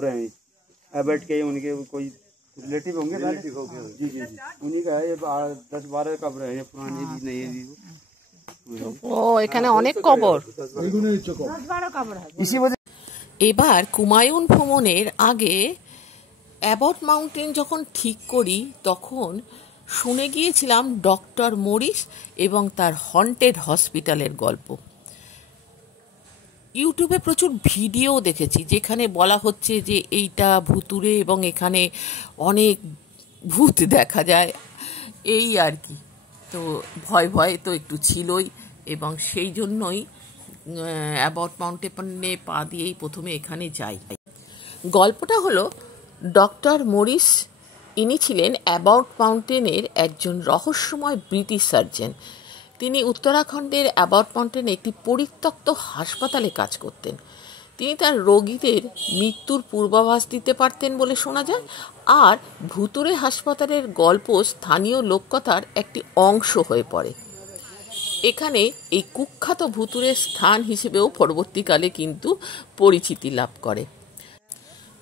रहे हैं बैठ के उनके कोई रिलेटिव होंगे जी जी जी उन्हीं का है। 10-12 कब्र है पुरानी भी नहीं है ও এখানে অনেক কবর। এবার কুমায়ুন ভ্রমণের আগে অ্যাবট মাউন্টেন যখন ঠিক করি তখন শুনে গিয়েছিলাম ডক্টর মরিস এবং তার হন্টেড হসপিটালের গল্প। ইউটিউবে প্রচুর ভিডিও দেখেছি যেখানে বলা হচ্ছে যে এইটা ভুতুড়ে এবং এখানে অনেক ভূত দেখা যায়, এই আর কি। তো ভয় ভয় তো একটু ছিলই এবং সেই জন্যই অ্যাবট মাউন্টেনে পা দিয়েই প্রথমে এখানে যাই। গল্পটা হলো ডক্টর মরিস ইনি ছিলেন অ্যাবট মাউন্টেনের একজন রহস্যময় ব্রিটিশ সার্জন। তিনি উত্তরাখণ্ডের অ্যাবট মাউন্টেনে একটি পরিত্যক্ত হাসপাতালে কাজ করতেন। তিনি তার রোগীদের মৃত্যুর পূর্বাভাস দিতে পারতেন বলে শোনা যায়, আর ভুতুড়ে হাসপাতালের গল্প স্থানীয় লোককথার একটি অংশ হয়ে পড়ে। এখানে এই কুখ্যাত ভুতুড়ের স্থান হিসেবেও পরবর্তীকালে কিন্তু পরিচিতি লাভ করে।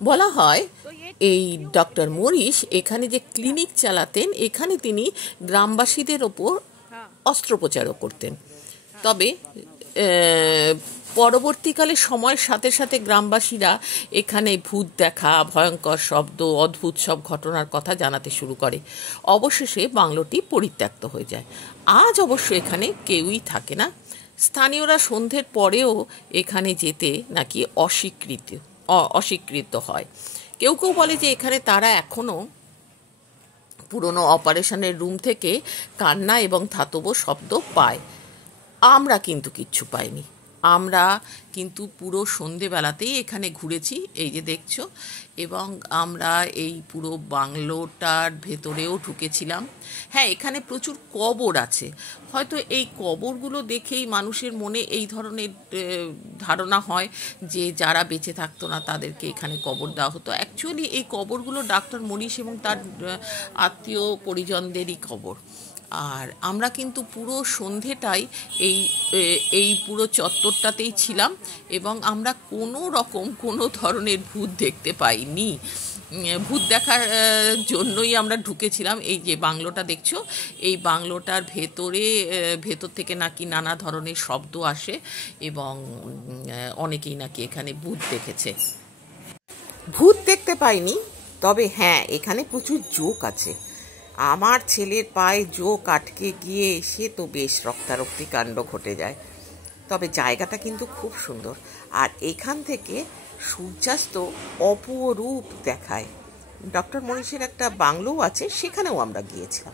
বলা হয় এই ডক্টর মরিস এখানে যে ক্লিনিক চালাতেন এখানে তিনি গ্রামবাসীদের ওপর অস্ত্রোপচারও করতেন। তবে পরবর্তীকালে সময়ের সাথে সাথে গ্রামবাসীরা এখানে ভূত দেখা, ভয়ঙ্কর শব্দ, অদ্ভুত সব ঘটনার কথা জানাতে শুরু করে। অবশেষে বাংলোটি পরিত্যক্ত হয়ে যায়। আজ অবশ্য এখানে কেউই থাকে না। স্থানীয়রা সন্ধ্যের পরেও এখানে যেতে নাকি অস্বীকৃত হয়। কেউ কেউ বলে যে এখানে তারা এখনও পুরনো অপারেশনের রুম থেকে কান্না এবং ধাতব শব্দ পায়। আমরা কিন্তু কিচ্ছু পাইনি। আমরা কিন্তু পুরো সন্ধেবেলাতেই এখানে ঘুরেছি, এই যে দেখছো, এবং আমরা এই পুরো বাংলোটার ভেতরেও ঢুকেছিলাম। হ্যাঁ, এখানে প্রচুর কবর আছে। হয়তো এই কবরগুলো দেখেই মানুষের মনে এই ধরনের ধারণা হয় যে যারা বেঁচে থাকতো না তাদেরকে এখানে কবর দেওয়া হতো। অ্যাকচুয়ালি এই কবরগুলো ডক্টর মরিস এবং তার আত্মীয় পরিজনদেরই কবর। আর আমরা কিন্তু পুরো সন্ধেটাই এই পুরো চত্বরটাতেই ছিলাম এবং আমরা কোনো ধরনের ভূত দেখতে পাইনি। ভূত দেখার জন্যই আমরা ঢুকেছিলাম। এই যে বাংলোটা দেখছো, এই বাংলোটার ভেতর থেকে নাকি নানা ধরনের শব্দ আসে এবং অনেকেই নাকি এখানে ভূত দেখেছে। ভূত দেখতে পাইনি, তবে হ্যাঁ এখানে প্রচুর জোক আছে। আমার ছেলের পায়ে জোক আটকে গিয়ে সে তো বেশ রক্তারক্তি কাণ্ড ঘটে যায়। তবে জায়গাটা কিন্তু খুব সুন্দর, আর এখান থেকে সূর্যাস্ত অপরূপ দেখায়। ডক্টর মরিসের একটা বাংলোও আছে, সেখানেও আমরা গিয়েছিলাম।